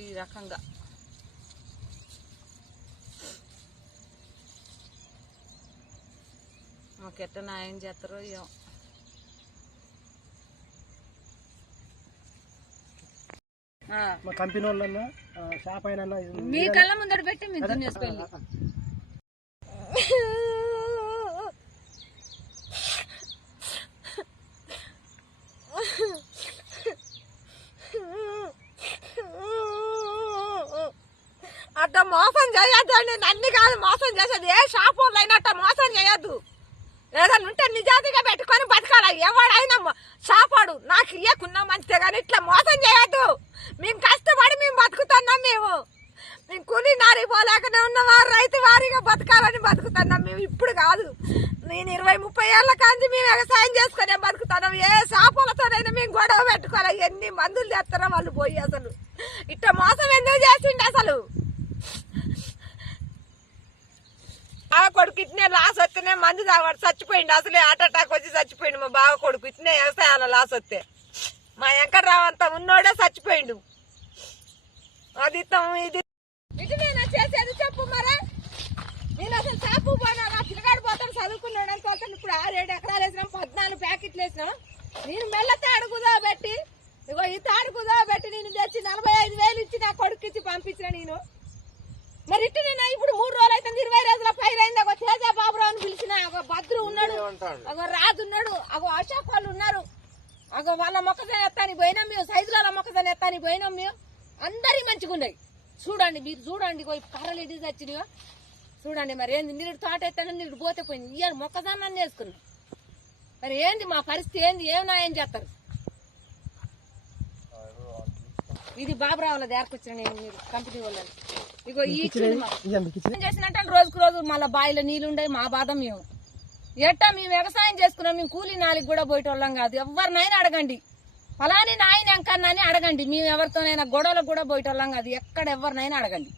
ఈ రకంగా మాకెట్ట న్యాయం చేస్తారో ఏమో. మా కంపెనీ వాళ్ళన్నా షాప్ అయినా మీ కళ్ళ ముందర పెట్టి మీరు దున్నేసుకోండి. అట్ట మోసం చేయొద్దు అండి, నన్ను కాదు మోసం చేసేది. ఏ షాప్ వాళ్ళు అయినా అట్ట మోసం చేయొద్దు. ఏదైనా ఉంటే నిజాతిగా పెట్టుకొని బతకాల. ఎవడైనా షాపాడు నాకు ఇయ్యకున్నా మంచిదే, కానీ ఇట్లా మోసం చేయొద్దు. మేము కష్టపడి మేము బతుకుతున్నాం. మేము కూలి నారి పోలేకనే ఉన్నవారు రైతు వారిగా బతకాలని బతుకుతున్నాం. మేము ఇప్పుడు కాదు, నేను 20-30 ఏళ్ల కాంచి మేము వ్యవసాయం చేసుకునే బతుకుతున్నాం. ఏ షాపులతోనైనా మేము గొడవ పెట్టుకోవాలి. ఎన్ని మందులు చేస్తారో వాళ్ళు పోయి. అసలు ఇట్లా మోసం ఎందుకు చేసిండు? అసలు బావ కొడుకు ఇట్నే లాస్ వస్తేనే మందు తాగాడు, చచ్చిపోయిండు. అసలే హార్ట్ అటాక్ వచ్చి చచ్చిపోయిండు మా బావ కొడుకు. ఇట్నే వ్యవసాయాల లాస్ వస్తే మా వెంకట్రావు అంతా ఉన్నోడే చచ్చిపోయిండు. అది ఇది ఇటునేనా చేసేది చెప్పు మరా. నేను అసలు షాపు పోయినా, నా పిల్లగాడు పోతాను చదువుకున్నాడు అనుకోతాను. ఇప్పుడు 6-7 ఎకరాలు వేసినాం, 14 ప్యాకెట్లు వేసినాం. నేను మెల్ల తాడు కుదోబెట్టి, ఇగో ఈ తాడు కుదోబెట్టి నేను తెచ్చి 45,000 ఇచ్చి నా కొడుకు ఇచ్చి పంపించిన నేను. మరి ఇట్టు నేను ఇప్పుడు 3 రోజులు అయితే 20 రోజుల పైరైంది. అగో తేజ బాబురావు అని పిలిచిన, అగో భద్రు ఉన్నాడు, అగో రాజు ఉన్నాడు, అగో అశోక్ వాళ్ళు ఉన్నారు. అగో వాళ్ళ మొక్కజొన్న ఎత్తానికి పోయినాం మేము, సైజుల మొక్కజొన్న ఎత్తానికి పోయినాం మేము. అందరికి మంచిగా ఉన్నాయి. చూడండి మీరు చూడండి, కర్రలు ఇటు వచ్చినాయో చూడండి. మరి ఏంది నీరు తోట ఎత్తాను, నీరు పోతే పోయింది. ఇవాళ మొక్కజొన్న చేసుకున్నాం. మరి ఏంది మా పరిస్థితి ఏంది? ఏం న్యాయం చేస్తారు? ఇది బాబురావుల దేరకొచ్చిన నేను, మీరు కంపెనీ వాళ్ళని. ఇగో ఈ చేసినట్టు రోజుకు రోజు మళ్ళీ బావిలో నీళ్ళు ఉండే మా బాధ. మేము ఎట్టా మేము వ్యవసాయం చేసుకున్నాం. మేము కూలీ నాలుగు కూడా పోయేటోళ్ళం కాదు. ఎవరినైనా అడగండి, ఫలాని నాయన ఎంకన్నాని అడగండి. మేము ఎవరితోనైనా గొడవలకు కూడా పోయేటోళ్ళం కాదు. ఎక్కడ ఎవరినైనా అడగండి,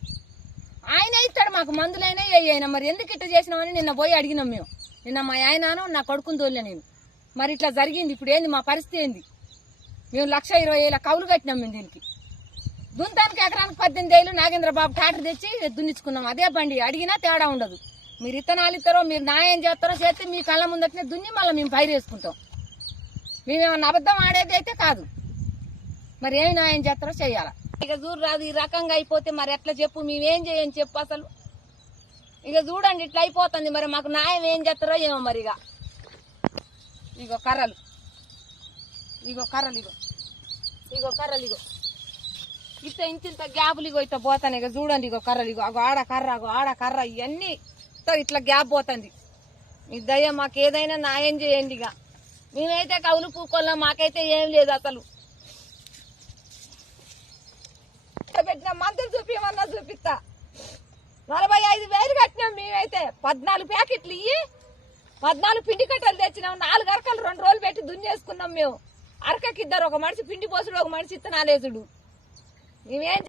ఆయన ఇస్తాడు మాకు మందులైనా అయినా. మరి ఎందుకు ఇట్లా చేసినామని నిన్న పోయి అడిగినాం మేము. నిన్న మా ఆయనను నా కొడుకుని తోలే నేను. మరి ఇట్లా జరిగింది, ఇప్పుడు ఏంది మా పరిస్థితి ఏంది? మేము 1,20,000 కౌలు కట్టినాం మేము దీనికి. దుంతానికి ఎకరానికి 18,000 నాగేంద్రబాబు ట్రాక్టర్ తెచ్చి దున్నించుకున్నాం. అదే బండి, అడిగినా తేడా ఉండదు. మీరు ఇత్తనాలు ఇస్తారో, మీరు న్యాయం చేస్తారో చేస్తే మీ కళ్ళ ముందటనే దున్ని మళ్ళీ మేము పైరు వేసుకుంటాం. మేమేమన్నా అబద్ధం ఆడేది అయితే కాదు. మరి ఏం న్యాయం చేస్తారో చెయ్యాలా. ఇక చూడు రాదు, ఈ రకంగా అయిపోతే మరి ఎట్లా చెప్పు? మేమేం చేయని చెప్పు అసలు. ఇక చూడండి ఇట్లా అయిపోతుంది. మరి మాకు న్యాయం ఏం చేస్తారో ఏమో. మరి ఇగో కర్రలు, ఇగో కర్రలు, ఇగో కర్రలు, ఇగో ఇంత గ్యాపులు ఇగో ఇట్లా పోతాను. ఇక చూడండి, ఇగో కర్రలు, ఇగో అగో ఆడ కర్ర, అగో ఆడ కర్ర, ఇవన్నీ ఇట్లా గ్యాప్ పోతుంది. మీ దయ మాకు ఏదైనా న్యాయం చేయండి. ఇక మేమైతే కవులు పూకోళ్ళం, మాకైతే ఏం లేదు అసలు. పెట్టిన మందులు చూపించమన్నా చూపిస్తా. 45,000 కట్టినాం మేమైతే. 14 ప్యాకెట్లు ఇయ్యి 14 పిండి కట్టలు తెచ్చినాం. 4 అరకలు 2 రోజులు పెట్టి దున్నేసుకున్నాం మేము. అరకకి 2, ఒక మనిషి పిండి పోసుడు, ఒక మనిషి ఇత్తనాలేసుడు. మేమేం